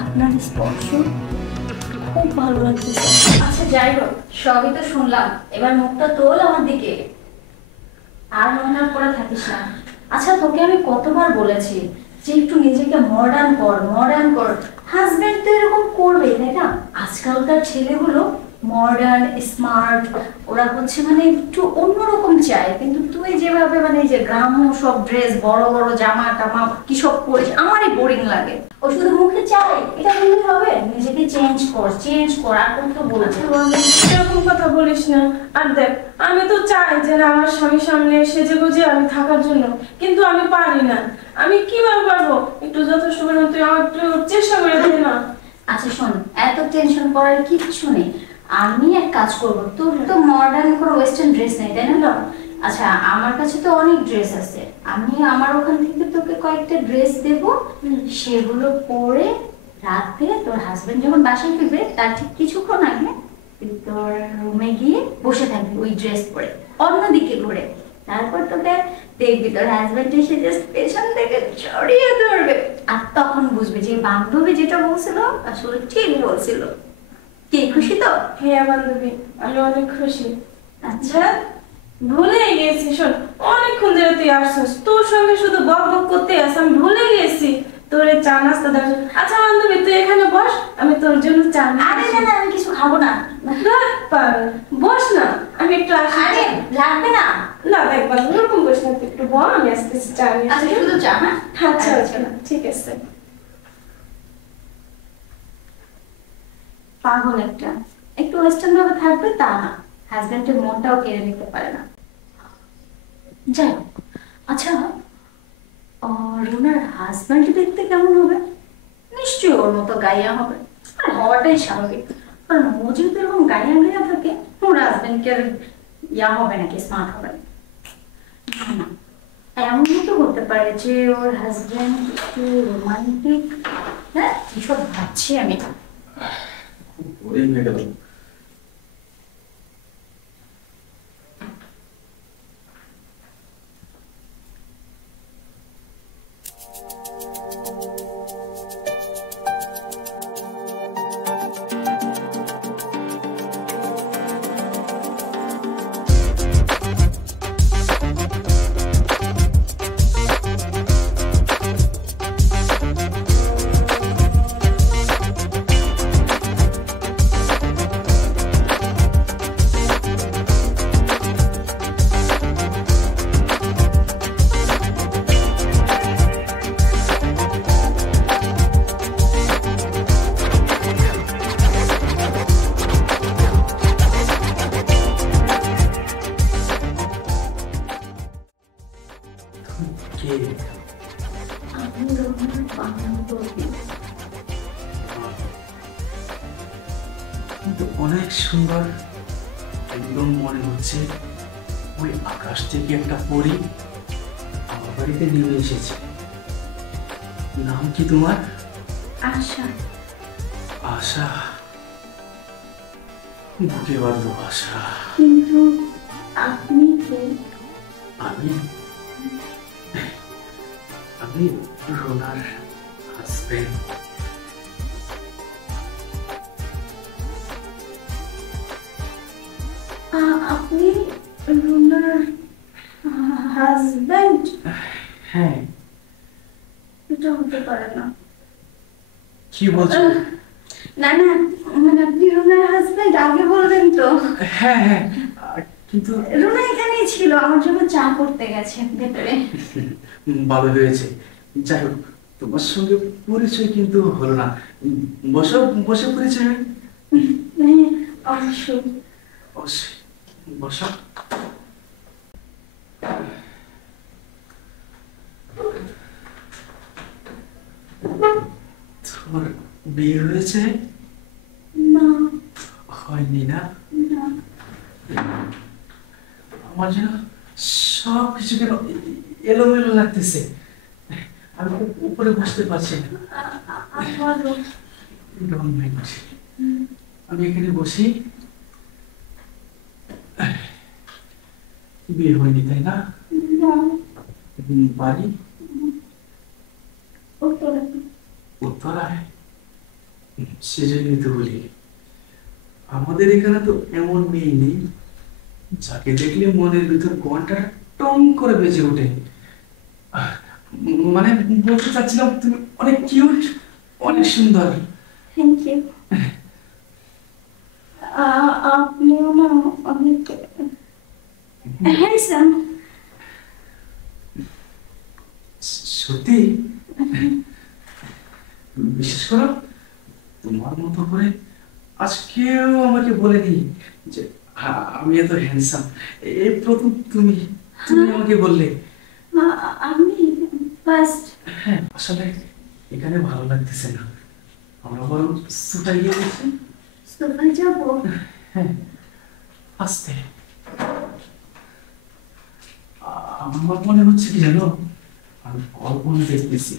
আপনার স্পর্শ খুব ভালো লাগতেছে। আচ্ছা যাই হোক, সবই তো শুনলাম, এবার মুখটা তোল আমার দিকে, আর মনে করে থাকিস না। আচ্ছা তোকে আমি কতবার বলেছি যে একটু নিজেকে মডার্ন কর, মডার্ন কর। হাজবেন্ড তো এরকম করবে, তাই না? আজকালকার ছেলেগুলো মডার্ন স্মার্ট, ওরা হচ্ছে মানে একটু অন্যরকম চায়, কিন্তু তুই যেভাবে মানে যে গ্রাম্য সব ড্রেস, বড় বড় জামা টামা কি সব পরিস, আমারই বোরিং লাগে। ও শুধু মুখে চায়, এটা বললে হবে? নিজেকে চেঞ্জ কর, চেঞ্জ কর, আর তো বলছে। এরকম কথা বলিস না। আর দেখ, আমি তো চাই যে না আমার স্বামীর সামনে সেজে গুজে আমি থাকার জন্য, কিন্তু আমি পারি না। আমি কিভাবে পারবো? একটু যথেষ্ট পরিমাণ তুই আমার একটু চেষ্টা করে দে না। আচ্ছা শোন, এত টেনশন করার কিচ্ছু নেই। আমি এক কাজ করবো, তোর তো মডার্ন কোনো ওয়েস্টার্ন ড্রেস নেই, তাই না? আচ্ছা আমার কাছে তো অনেক ড্রেস আছে, আমি আমার ওখান থেকে তোকে কয়েকটা ড্রেস দেব, সেগুলো পরে রাতে তোর হাজবেন্ড যখন বাসায় ফিরবে তার ঠিক কিছুক্ষণ আগে তুই তোর রুমে গিয়ে বসে থাকবি ওই ড্রেস পরে, অন্যদিকে ঘুরে। তারপর তোকে দেখবি তোর হাজবেন্ড এসে জাস্ট পেছন থেকে জড়িয়ে ধরবে, আর তখন বুঝবে যে বান্ধবী যেটা বলছিল আসলে ঠিক বলছিল। কি খুশি তো? হ্যাঁ বান্ধবী, আমি অনেক খুশি। আচ্ছা ভুলে গেছি, শোন, অনেকক্ষণ ধরে তুই আসছিস, তোর সঙ্গে শুধু বক বক করতে আস, আমি ভুলে গেছি তোর চা নাস্তা দেওয়ার জন্য। আচ্ছা বান্ধবী তুই এখানে বস, আমি তোর জন্য চা নিয়ে আরে আসি। না না, আমি কিছু খাবো না। বস না, আমি একটু আসি। আরে লাগবে না। না দেখ বান্ধবী, ওরকম বস না, তুই একটু বল, আমি আসতেছি, চা নিয়ে আচ্ছা আসি। শুধু চা না? আচ্ছা আচ্ছা, ঠিক আছে। পাগল একটা, একটু ওয়েস্টার্ন ভাবে থাকবে তা না, হাজবেন্ডের মনটাও কেড়ে নিতে পারে না। যাই হোক, আচ্ছা রুনার হাজবেন্ড দেখতে কেমন হবে? নিশ্চয়ই ওর মতো গাইয়া হবে, আর হওয়াটাই স্বাভাবিক, কারণ ও যেহেতু এরকম গাইয়া গাইয়া থাকে, ওর হাজবেন্ডকে আর ইয়া হবে নাকি, স্মার্ট হবে না। না, এমনও তো হতে পারে যে ওর হাজবেন্ড একটু রোমান্টিক। হ্যাঁ এসব ভাবছি আমি। বোরিং হয়ে গেল। আমি রুনার বান্ধবী। কিন্তু অনেক সুন্দর, একদম মনে হচ্ছে ওই আকাশ থেকে একটা পরী আমার বাড়িতে নেমে এসেছে। নাম কি তোমার? আশা। আশা, বুকে বাঁধলো আশা। কিন্তু আপনি কে? আমি আমি রোনার হাজবেন্ড। আপনি রুনার হাজবেন্ড? হ্যাঁ। এটা হতে পারে না। কি বলছো? না না, মানে আপনি রুনার হাজবেন্ড, আগে বলবেন তো। হ্যাঁ হ্যাঁ, কিন্তু রুনা এখানেই ছিল, আমার জন্য চা করতে গেছে ভেতরে। ভালো হয়েছে। যাই হোক, তোমার সঙ্গে পরিচয় কিন্তু হলো না। বসো, বসে পরিচয় হয়। হ্যাঁ অবশ্যই। অবশ্যই, বসো। তোমার বিয়ে হয়েছে? না। হয়নি না? না। আমার যেন সব কিছু কেন এলোমেলো লাগতেছে, আমি উপরে বসতে পারছি না। Don't mind. আমি এখানে বসি। বিয়ে হয়নি তাই না? বাড়ি উত্তরায়। সেজন্যই তো বলি, আমাদের এখানে তো এমন মেয়ে নেই যাকে দেখলে মনের ভিতর ঘন্টা টং করে বেজে ওঠে। আহ, মানে বলতে চাচ্ছিলাম তুমি অনেক কিউট, অনেক সুন্দর। Thank you. আপনিও না অনেক হ্যান্ডসাম। সত্যি? বিশেষ করো, তোমার মতো করে আজ কেউ আমাকে বলেনি যে আমি এত হ্যান্ডসাম। এই প্রথম তুমি তুমি আমাকে বললে। আমি ফার্স্ট। হ্যাঁ, আসলে এখানে ভালো লাগতেছে না, আমরা বরং সোফায় গিয়ে বসি। সোফায় যাব? হ্যাঁ, আস্তে। আমার মনে হচ্ছে কি জানো, আমি কল্পনা দেখতেছি।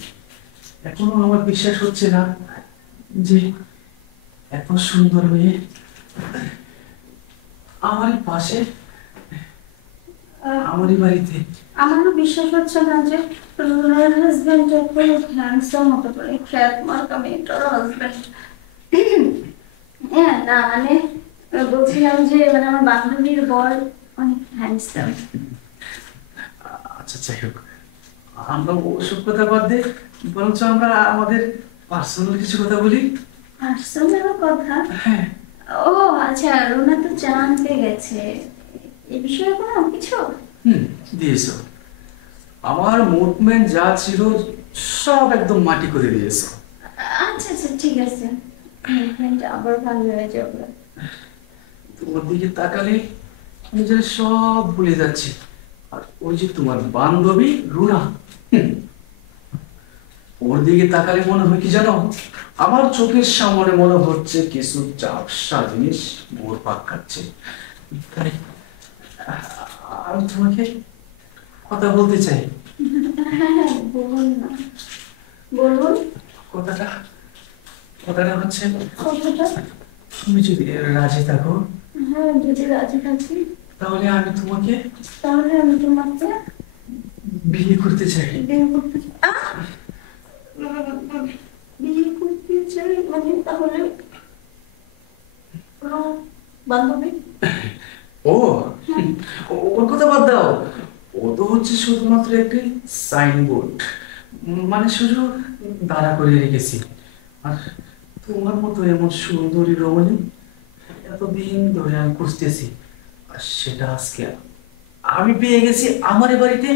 এখনো আমার বিশ্বাস হচ্ছে না যে এত সুন্দর মেয়ে আমারই পাশে, আমারই বাড়িতে। আমারও বিশ্বাস হচ্ছে না যে রুনার হাজবেন্ড এত হ্যান্ডসাম হতে পারে। খ্যাত মার্কা মেয়েটার হাজবেন্ড। হ্যাঁ, না মানে বলছিলাম যে মানে আমার বান্ধবীর বর অনেক হ্যান্ডসাম। আচ্ছা, যাই হোক, আমরা ওসব কথা বাদ দে, বরঞ্চ আমরা আমাদের পার্সোনাল কিছু কথা বলি। পার্সোনাল কথা? হ্যাঁ। ও আচ্ছা, রুনা তো জানতে গেছে এই বিষয়ে কোনো কিছু? দিয়েছো। আমার মুভমেন্ট যা ছিল সব একদম মাটি করে দিয়েছো। আচ্ছা আচ্ছা, ঠিক আছে, মুভমেন্ট আবার ভালো হয়ে যাবে। তোমার দিকে তাকালে আমি যেন সব ভুলে যাচ্ছি। আর ওই যে তোমার বান্ধবী রুনা, ওর দিকে তাকালে মনে হয় কি জানো, আমার চোখের সামনে মনে হচ্ছে কিছু চাপসা জিনিস মোর পাক খাচ্ছে। তাই আমি তোমাকে কথা বলতে চাই। হ্যাঁ, বলুন না, বলুন। কথাটা কথাটা হচ্ছে, কথাটা? তুমি যদি রাজি থাকো হ্যাঁ, যদি রাজি থাকি তাহলে আমি তোমাকে তাহলে আমি তোমাকে বিয়ে করতে চাই। বিয়ে করতে বিয়ে করতে চাই মানে তাহলে বান্ধবী? ও, ওর কথা বাদ দাও। ও তো হচ্ছে শুধুমাত্র একটি সাইনবোর্ড, মানে শুধু দাঁড়া করে রেখেছি। আর তোমার মতো এমন সুন্দরী রমণী এতদিন ধরে আমি খুঁজতেছি, আর সেটা আজকে আমি পেয়ে গেছি। আমার এ বাড়িতে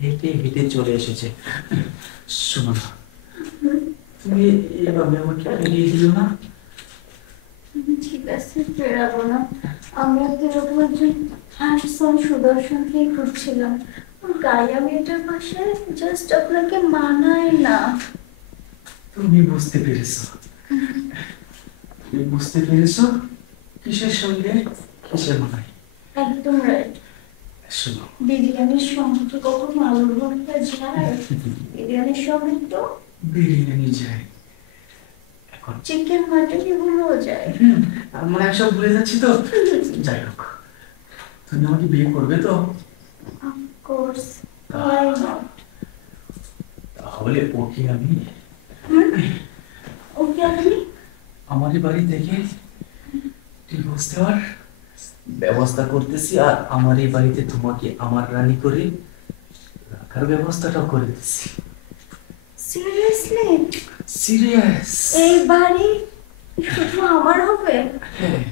হেঁটে হেঁটে চলে এসেছে। শোনো না, তুমি এভাবে আমাকে এড়িয়ে দিও না। ঠিক আছে, ফেরাবো না। আমরা তো এরকম একজন হ্যান্ডসাম সুদর্শনকেই খুঁজছিলাম। গায়া মেয়েটার পাশে জাস্ট আপনাকে মানায় না। তুমি বুঝতে পেরেছো, তুমি বুঝতে পেরেছো কিসের সঙ্গে কিসের মানায়। একদম রাইট। শোনো, বিরিয়ানির সঙ্গে তো কখনো আলুর ভর্তা যায়? বিরিয়ানির সঙ্গে তো বিরিয়ানি যায়, এখন চিকেন মাটন এগুলোও যায়। মানে আমি সব ভুলে যাচ্ছি তো। যাই হোক, তুমি আমাকে বিয়ে করবে তো? Of course, why not? তাহলে ওকে আমি ওকে আপনি আমার বাড়ি থেকে ডিভোর্স দেওয়ার ব্যবস্থা করতেছি, আর আমার এই বাড়িতে তোমাকে আমার রানী করে রাখার ব্যবস্থাটাও করে দিচ্ছি। সিরিয়াসলি? সিরিয়াস। এই বাড়ি শুধু আমার হবে? হ্যাঁ।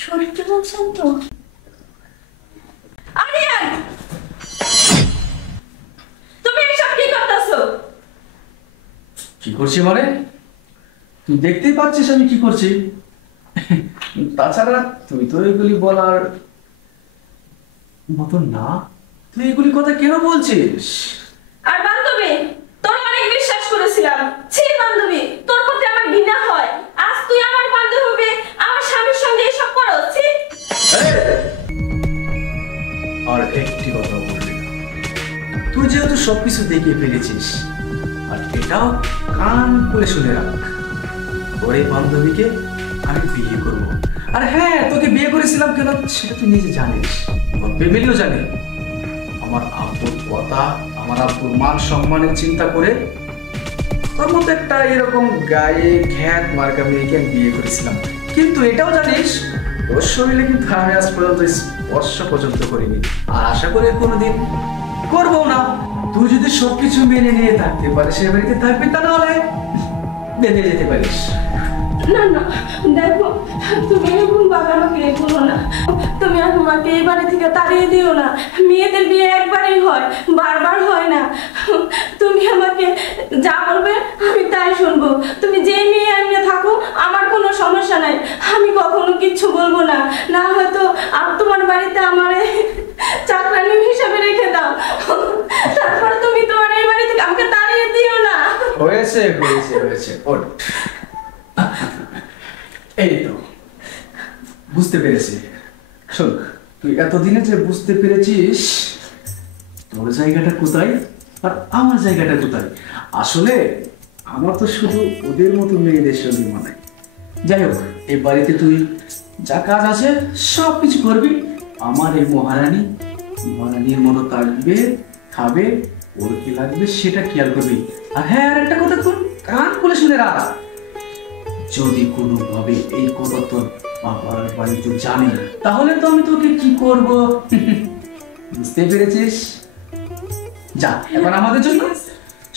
সত্যি বলছেন তো? আরিয়ান, তুমি এসব কি করতেছো? কি করছি মানে? তুই দেখতেই পাচ্ছিস আমি কি করছি। তাছাড়া তুই তো এগুলি বলার মতন না। তুই এগুলি কথা কেন বলছিস? আর বান্ধবী, তোর অনেক বিশ্বাস করেছিলাম। ছি বান্ধবী, তোর প্রতি আমার ঘৃণা হয়। আজ তুই আমার বান্ধবী আমার স্বামীর সঙ্গে এসব করো। ছি। আর একটি কথা বলবি না। তুই যেহেতু সবকিছু দেখে ফেলেছিস, আর এটাও কান করে শুনে রাখ, তোর এই বান্ধবীকে আমি বিয়ে করব। আর হ্যাঁ, তোকে বিয়ে করেছিলাম কেন সেটা তুই নিজে জানিস, তোর ফ্যামিলিও জানে। আমার আব্বুর কথা, আমার আব্বুর মান সম্মানের চিন্তা করে তোর মতো একটা এরকম গায়ে খ্যাত মার্কা মেয়েকে আমি বিয়ে করেছিলাম। কিন্তু এটাও জানিস তোর শরীরে কিন্তু আমি আজ পর্যন্ত স্পর্শ পর্যন্ত করিনি, আর আশা করি কোনোদিন করবো না। তুই যদি সবকিছু মেনে নিয়ে থাকতে পারিস সে বাড়িতে থাকবি, তা নাহলে বেঁধে যেতে পারিস। না না, দেখো তুমি এরকম বাগানোকে বলো না। তুমি আমাকে এই বাড়ি থেকে তাড়িয়ে দিও না। মেয়েদের বিয়ে একবারই হয়, বারবার হয় না। তুমি আমাকে যা বলবে আমি তাই শুনবো। তুমি যে মেয়ে আনিয়ে থাকো আমার কোনো সমস্যা নাই, আমি কখনো কিচ্ছু বলবো না। না হয়তো তোমার বাড়িতে আমার চাকরানি হিসাবে রেখে দাও, তারপর তুমি তোমার এই বাড়ি থেকে আমাকে তাড়িয়ে দিও না। হয়েছে হয়েছে হয়েছে, ওঠ। এই তো বুঝতে পেরেছি। শোন, তুই এতদিনে যে বুঝতে পেরেছিস তোর জায়গাটা কোথায় আর আমার জায়গাটা কোথায়, আসলে আমার তো শুধু ওদের মতো মেয়েদের সঙ্গে মানায়। যাই হোক, এই বাড়িতে তুই যা কাজ আছে সব কিছু করবি। আমার এই মহারানীর মতো থাকবে, খাবে, ওর কি লাগবে সেটা খেয়াল করবি। আর হ্যাঁ, আর একটা কথা কান খুলে শুনে রাখ, যদি কোনোভাবে এই কথা তোর বাবার বাড়িতে জানে তাহলে তো আমি তোকে কি করব বুঝতে পেরেছিস? যা, এবার আমাদের জন্য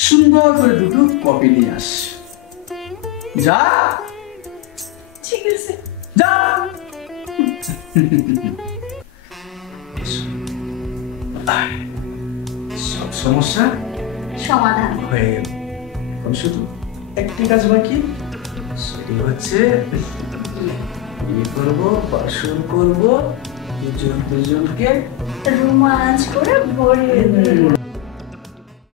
সুন্দর করে দুটো কপি নিয়ে আস। যা। ঠিক আছে। যা। সব সমস্যা সমাধান হয়ে গেল। এখন শুধু একটি কাজ বাকি, সেটি হচ্ছে বিয়ে করবো, বাসন করবো, দুজনকে রোমাঞ্চ করে ভরিয়ে দেব।